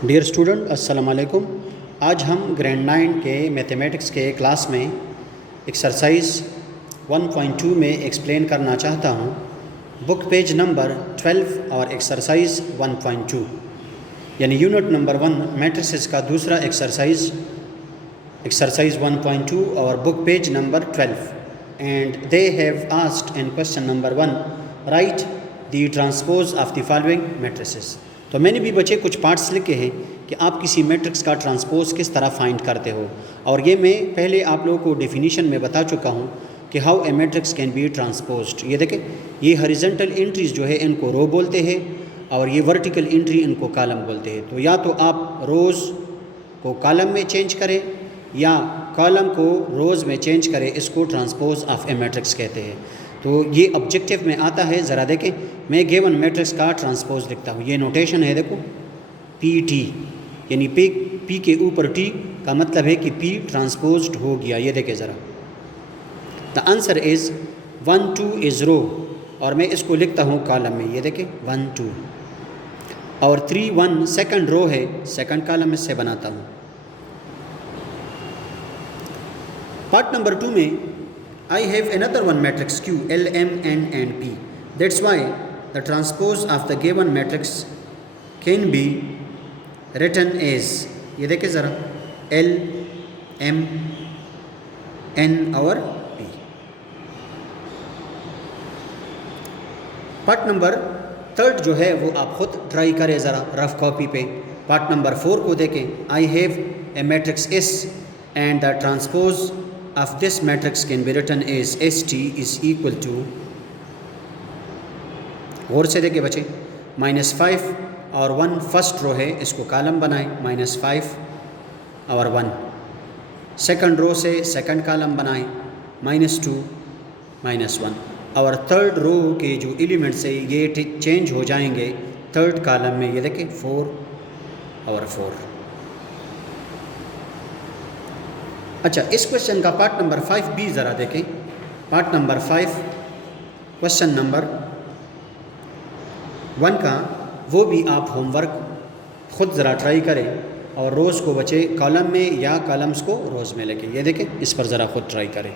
Dear student अस्सलाम वालेकुम। आज हम ग्रेड 9 के मैथमेटिक्स के क्लास में एक्सरसाइज 1.2 में एक्सप्लेन करना चाहता हूँ। बुक पेज नंबर 12 और एक्सरसाइज 1.2 यानी यूनिट नंबर 1 मैट्रिसेस का दूसरा एक्सरसाइज 1.2 और book page number 12 and they have asked in question number 1 right the transpose of the following matrices. तो मैंने भी बच्चे कुछ पार्ट्स लिखे हैं कि आप किसी मैट्रिक्स का ट्रांसपोज किस तरह फाइंड करते हो, और ये मैं पहले आप लोगों को डेफिनेशन में बता चुका हूँ कि how a matrix can be transposed. ये देखें, ये हॉरिजॉन्टल एंट्रीज जो है इनको रो बोलते हैं और ये वर्टिकल एंट्री इनको कॉलम बोलते हैं। तो या तो आप रोज़ को कॉलम में चेंज करें या कॉलम को रोज़ में चेंज करें, इसको ट्रांसपोज ऑफ ए मैट्रिक्स कहते हैं। तो ये ऑब्जेक्टिव में आता है। ज़रा देखें, मैं गिवन मैट्रिक्स का ट्रांसपोज लिखता हूँ। ये नोटेशन है, देखो पी टी यानी पी के ऊपर टी का मतलब है कि पी ट्रांसपोज्ड हो गया। ये देखें ज़रा, द आंसर इज़ 1 2 इज़ रो और मैं इसको लिखता हूँ कॉलम में। ये देखें 1 2 और 3 1 सेकंड रो है, सेकंड कॉलम इससे बनाता हूँ। पार्ट नंबर 2 में I have another one matrix Q, L, M, N and P. That's why the transpose of the given matrix can be written as, ये देखें ज़रा, L, M, N और P. Part number 3 जो है वो आप खुद ट्राई करें ज़रा रफ कॉपी पे। पार्ट नंबर 4 को देखें। I have a matrix S and the transpose of this matrix can be written as ST is equal to, गौर से देखें बच्चे, -5 और 1 फर्स्ट रो है, इसको कॉलम बनाएं, -5 और 1। सेकंड रो से सेकंड कॉलम बनाएं, -2 -1 और थर्ड रो के जो एलिमेंट्स है ये चेंज हो जाएंगे थर्ड कॉलम में। ये देखें 4 और 4। अच्छा, इस क्वेश्चन का पार्ट नंबर 5 भी ज़रा देखें। पार्ट नंबर 5 क्वेश्चन नंबर 1 का वो भी आप होमवर्क ख़ुद ज़रा ट्राई करें और रोज़ को बचे कॉलम में या कॉलम्स को रोज़ में लेके। ये देखें, इस पर ज़रा ख़ुद ट्राई करें।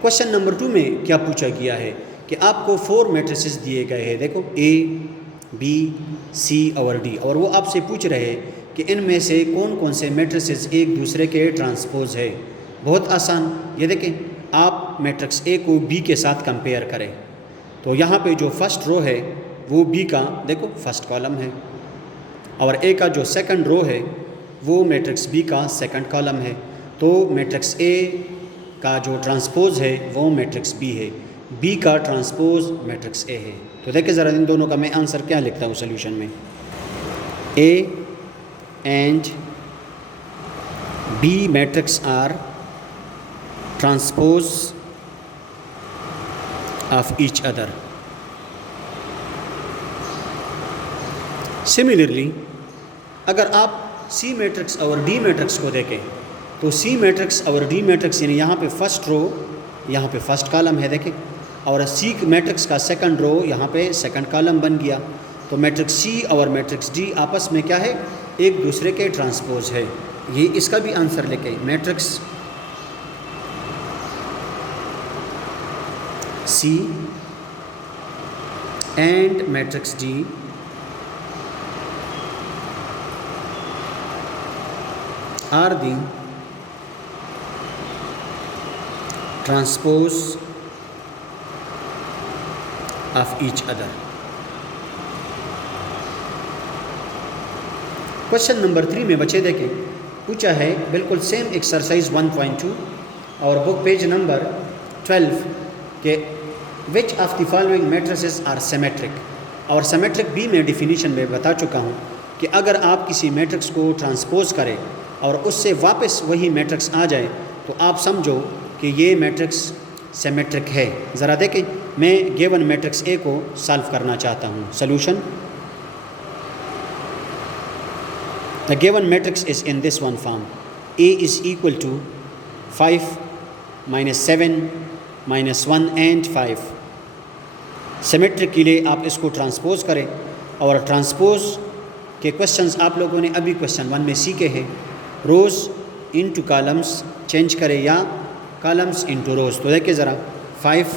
क्वेश्चन नंबर 2 में क्या पूछा गया है कि आपको 4 मैट्रिसेस दिए गए हैं, देखो A, B, C और D, और वो आपसे पूछ रहे हैं कि इनमें से कौन कौन से मैट्रिसेस एक दूसरे के ट्रांसपोज है। बहुत आसान, ये देखें, आप मैट्रिक्स ए को बी के साथ कंपेयर करें तो यहाँ पे जो फर्स्ट रो है वो बी का देखो फर्स्ट कॉलम है और ए का जो सेकंड रो है वो मैट्रिक्स बी का सेकंड कॉलम है। तो मैट्रिक्स ए का जो ट्रांसपोज है वो मैट्रिक्स बी है, बी का ट्रांसपोज मैट्रिक्स ए है। तो देखिए ज़रा इन दोनों का मैं आंसर क्या लिखता हूँ सोल्यूशन में। A and B matrix are transpose of each other. Similarly, अगर आप C मैट्रिक्स और D मैट्रिक्स को देखें तो C मैट्रिक्स और D मैट्रिक्स यानी यहाँ पे फर्स्ट रो, यहाँ पे फर्स्ट कॉलम है देखें, और C मैट्रिक्स का सेकंड रो यहाँ पे सेकंड कॉलम बन गया। तो मैट्रिक्स C और मैट्रिक्स D आपस में क्या है, एक दूसरे के ट्रांसपोज है। ये इसका भी आंसर लेके matrix C and matrix D are the transpose of each other. Question number 3 में बच्चे देखें, पूछा है बिल्कुल सेम एक्सरसाइज 1.2 और बुक पेज नंबर 12 के which of the following matrices are symmetric. और सिमेट्रिक भी मैं डिफिनीशन में बता चुका हूँ कि अगर आप किसी मैट्रिक्स को ट्रांसपोज करें और उससे वापस वही मैट्रिक्स आ जाए तो आप समझो कि ये मैट्रिक्स सिमेट्रिक है। ज़रा देखें, मैं गिवन मैट्रिक्स ए को सॉल्व करना चाहता हूँ। Solution, the given matrix is in this one form, A is equal to 5 -7 -1 and 5। सिमेट्रिक के लिए आप इसको ट्रांसपोज करें और ट्रांसपोज कि क्वेश्चंस आप लोगों ने अभी क्वेश्चन 1 में सीखे हैं, रोज़ इनटू कॉलम्स चेंज करें या कॉलम्स इनटू रोज़। तो देखिए ज़रा 5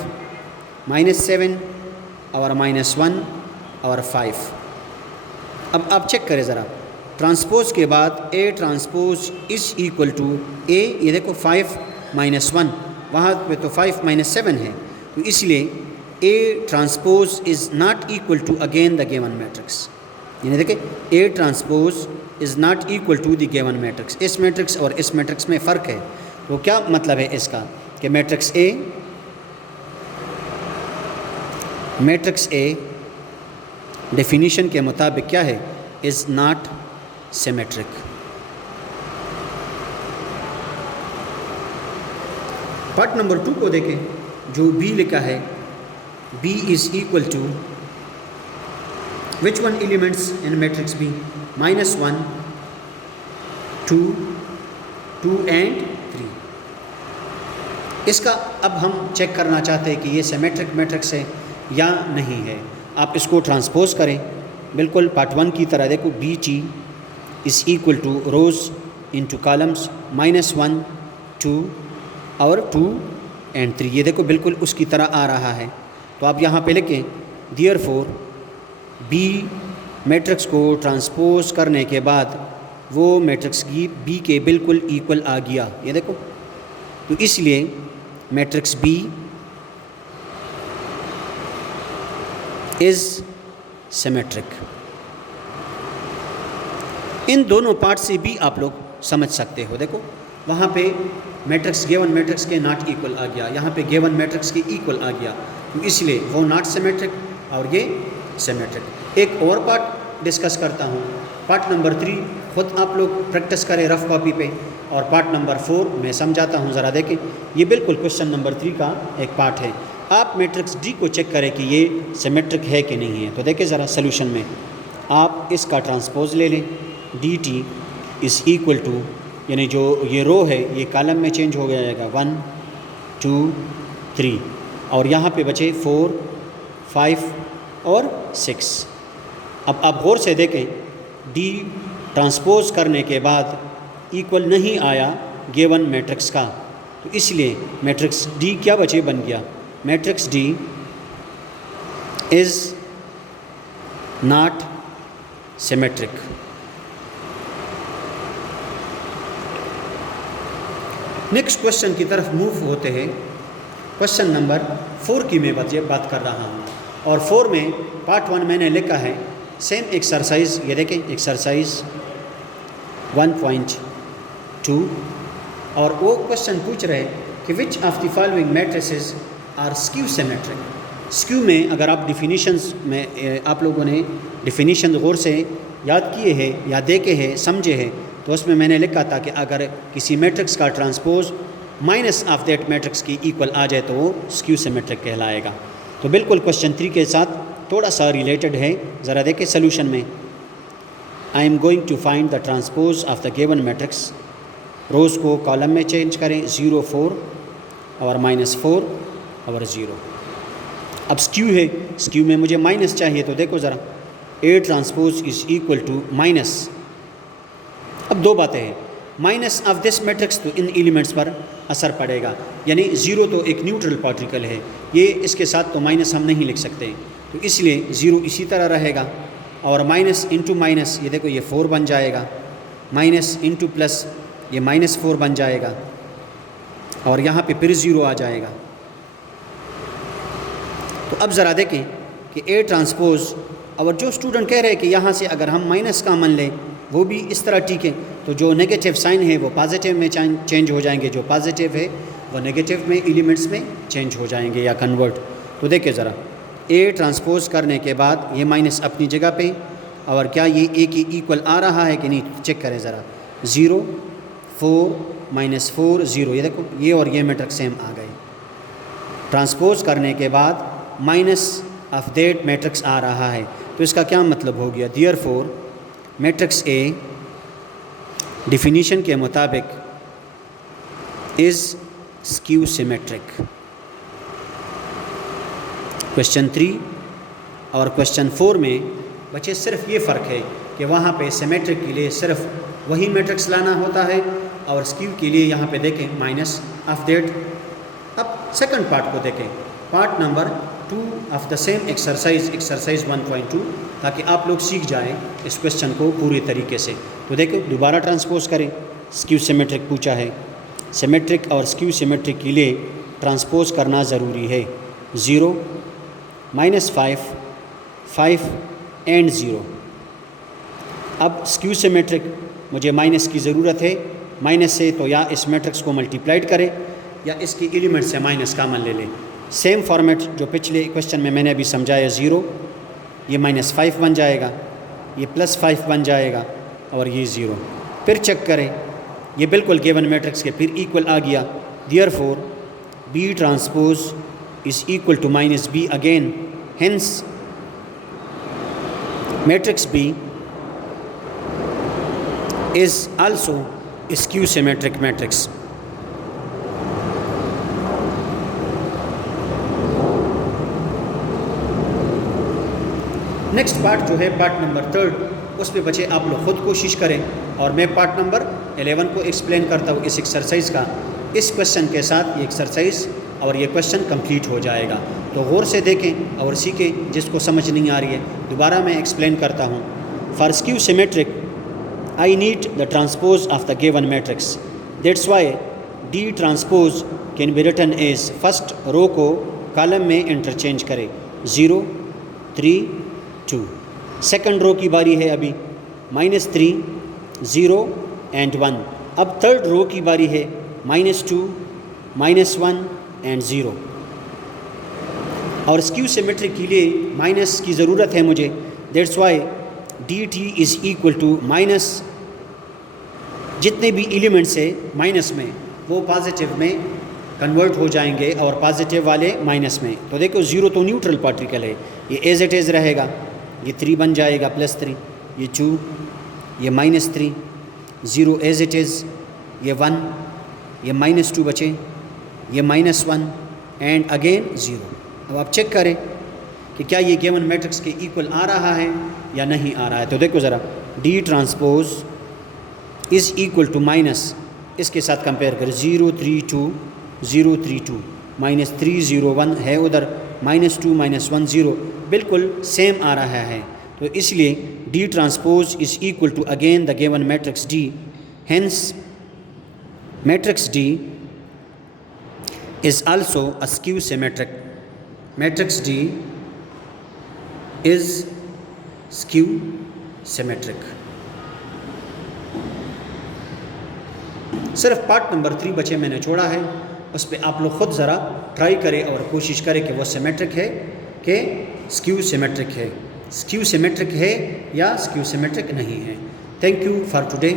-7 और -1 और 5। अब आप चेक करें ज़रा, ट्रांसपोज के बाद A transpose is equal to A, ये देखो 5 -1, वहाँ पे तो 5 -7 है, तो इसलिए A transpose is not equal to again the given matrix. यानी देखिए A transpose is not equal to the given matrix. इस मैट्रिक्स और इस मैट्रिक्स में फ़र्क है। तो क्या मतलब है इसका कि मैट्रिक्स A डेफिनीशन के मुताबिक क्या है, is not symmetric. Part number 2 को देखें, जो B लिखा है, B is equal to which one elements in matrix B, -1, 2, 2 and 3। इसका अब हम चेक करना चाहते हैं कि ये सिमेट्रिक मैट्रिक्स है या नहीं है। आप इसको ट्रांसपोज करें बिल्कुल पार्ट 1 की तरह। देखो BT is equal to rose into columns -1, 2 और 2 एंड 3। ये देखो बिल्कुल उसकी तरह आ रहा है। तो आप यहाँ पे लिखें देयरफॉर B मैट्रिक्स को ट्रांसपोज करने के बाद वो मैट्रिक्स की B के बिल्कुल इक्वल आ गया। ये देखो, तो इसलिए मैट्रिक्स B इज़ सिमेट्रिक। इन दोनों पार्ट से भी आप लोग समझ सकते हो। देखो वहाँ पे मैट्रिक्स गिवन मैट्रिक्स के नॉट इक्वल आ गया, यहाँ पे गिवन मैट्रिक्स के इक्वल आ गया, तो इसलिए वो नॉट सिमेट्रिक और ये सिमेट्रिक। एक और पार्ट डिस्कस करता हूँ, पार्ट नंबर 3 खुद आप लोग प्रैक्टिस करें रफ़ कॉपी पे, और पार्ट नंबर 4 मैं समझाता हूँ। ज़रा देखें, ये बिल्कुल क्वेश्चन नंबर 3 का एक पार्ट है। आप मैट्रिक्स D को चेक करें कि ये सिमेट्रिक है कि नहीं है। तो देखिए ज़रा सोल्यूशन में आप इसका ट्रांसपोज ले लें, DT इज़ इक्वल टू, यानी जो ये रो है ये कॉलम में चेंज हो जाएगा 1, 2, 3, और यहाँ पे बचे 4, 5 और 6। अब आप गौर से देखें, D ट्रांसपोज करने के बाद इक्वल नहीं आया गिवन मैट्रिक्स का, तो इसलिए मैट्रिक्स D क्या बचे, बन गया matrix D is not symmetric. Next question की तरफ मूव होते हैं। क्वेश्चन नंबर 4 की मैं बात कर रहा हूँ, और 4 में पार्ट 1 मैंने लिखा है सेम एक्सरसाइज। ये देखें एक्सरसाइज 1.2, और वो क्वेश्चन पूछ रहे कि which of the following matrices are skew symmetric. Skew में अगर आप डिफिनीशंस में आप लोगों ने डिफिनीशन गौर से याद किए हैं या देखे हैं, समझे हैं, तो उसमें मैंने लिखा था कि अगर किसी मैट्रिक्स का transpose minus of that matrix की इक्वल आ जाए तो वो स्क्यू सिमेट्रिक कहलाएगा। तो बिल्कुल क्वेश्चन 3 के साथ थोड़ा सा रिलेटेड है। ज़रा देखें सोल्यूशन में, I am going to find the transpose of the given matrix. Rows को कॉलम में चेंज करें, 0, 4 और -4 और 0। अब स्क्यू है, स्क्यू में मुझे माइनस चाहिए, तो देखो ज़रा A transpose is equal to minus. अब दो बातें हैं, माइनस ऑफ दिस मैट्रिक्स तो इन एलिमेंट्स पर असर पड़ेगा, यानी 0 तो एक न्यूट्रल पार्टिकल है, ये इसके साथ तो माइनस हम नहीं लिख सकते, तो इसलिए 0 इसी तरह रहेगा, और माइनस इंटू माइनस, ये देखो ये 4 बन जाएगा, माइनस इंटू प्लस ये -4 बन जाएगा, और यहाँ पे फिर 0 आ जाएगा। तो अब ज़रा देखें कि A ट्रांसपोज, और जो स्टूडेंट कह रहे हैं कि यहाँ से अगर हम माइनस का मन लें वो भी इस तरह ठीक है, तो जो नेगेटिव साइन है वो पॉजिटिव में चेंज हो जाएंगे, जो पॉजिटिव है वो नेगेटिव में एलिमेंट्स में चेंज हो जाएंगे या कन्वर्ट। तो देखिए ज़रा A ट्रांसपोज करने के बाद ये माइनस अपनी जगह पे, और क्या ये A की इक्वल आ रहा है कि नहीं, चेक करें ज़रा, 0, 4, -4, 0, ये देखो ये और ये मैट्रिक्स सेम आ गए। ट्रांसपोज करने के बाद माइनस ऑफ दैट मैट्रिक्स आ रहा है, तो इसका क्या मतलब हो गया, देयरफॉर मैट्रिक्स A डिफिनीशन के मुताबिक इज़ स्क्यू सिमेट्रिक। क्वेश्चन 3 और क्वेश्चन 4 में बच्चे सिर्फ ये फ़र्क है कि वहाँ पे सिमेट्रिक के लिए सिर्फ वही मैट्रिक्स लाना होता है और स्क्यू के लिए यहाँ पे देखें माइनस ऑफ दैट। अब सेकंड पार्ट को देखें, part number 2 of the same exercise 1.2, ताकि आप लोग सीख जाएं इस क्वेश्चन को पूरी तरीके से। तो देखो दोबारा ट्रांसपोज करें, स्क्यू सिमेट्रिक पूछा है, सिमेट्रिक और स्क्यू सिमेट्रिक के लिए ट्रांसपोज करना ज़रूरी है। 0 -5 5 एंड 0। अब स्क्यू सिमेट्रिक मुझे माइनस की ज़रूरत है, माइनस से तो या इस मैट्रिक्स को मल्टीप्लाइड करें या इसके एलिमेंट से माइनस कामन ले लें। सेम फॉर्मेट जो पिछले क्वेश्चन में मैंने अभी समझाया, 0 ये -5 बन जाएगा, ये +5 बन जाएगा और ये 0। फिर चेक करें, ये बिल्कुल गिवन मैट्रिक्स के फिर इक्वल आ गया। Therefore B transpose is equal to -B again, hence matrix B is also a skew symmetric matrix. Next part जो है पार्ट नंबर 3, उस पे बच्चे आप लोग ख़ुद कोशिश करें और मैं पार्ट नंबर 11 को एक्सप्लेन करता हूँ इस एक्सरसाइज का। इस क्वेश्चन के साथ ये एक्सरसाइज और ये क्वेश्चन कंप्लीट हो जाएगा, तो गौर से देखें और सीखें। जिसको समझ नहीं आ रही है दोबारा मैं एक्सप्लेन करता हूँ। For skew symmetric I need the transpose of the given matrix. That's why D transpose can be written as, first row को कॉलम में इंटरचेंज करें, 0 3 2। सेकंड रो की बारी है अभी, -3 0 एंड 1। अब थर्ड रो की बारी है, -2 -1 एंड 0। और स्क्यू सिमेट्रिक के लिए माइनस की ज़रूरत है मुझे। That's why dt is equal to minus, जितने भी एलिमेंट्स है माइनस में वो पॉजिटिव में कन्वर्ट हो जाएंगे और पॉजिटिव वाले माइनस में। तो देखो 0 तो न्यूट्रल पार्टिकल है, ये एज इट इज़ रहेगा, ये 3 बन जाएगा +3, ये 2, ये -3, 0 एज इट इज़, ये 1, ये -2 बचे, ये -1 एंड अगेन 0। अब आप चेक करें कि क्या ये गिवन मैट्रिक्स के इक्वल आ रहा है या नहीं आ रहा है। तो देखो ज़रा, D transpose is equal to minus, इसके साथ कंपेयर करें, 0 3 2 0 3 2, -3 0 1 है उधर, -2 -1 0, बिल्कुल सेम आ रहा है। तो इसलिए D transpose is equal to again the given matrix D, hence matrix D is also a skew symmetric. Matrix D is skew symmetric. सिर्फ पार्ट नंबर 3 बचे मैंने छोड़ा है, उस पर आप लोग ख़ुद ज़रा ट्राई करें और कोशिश करें कि वो सिमेट्रिक है कि स्क्यू सिमेट्रिक है, स्क्यू सिमेट्रिक है या स्क्यू सिमेट्रिक नहीं है। Thank you for today.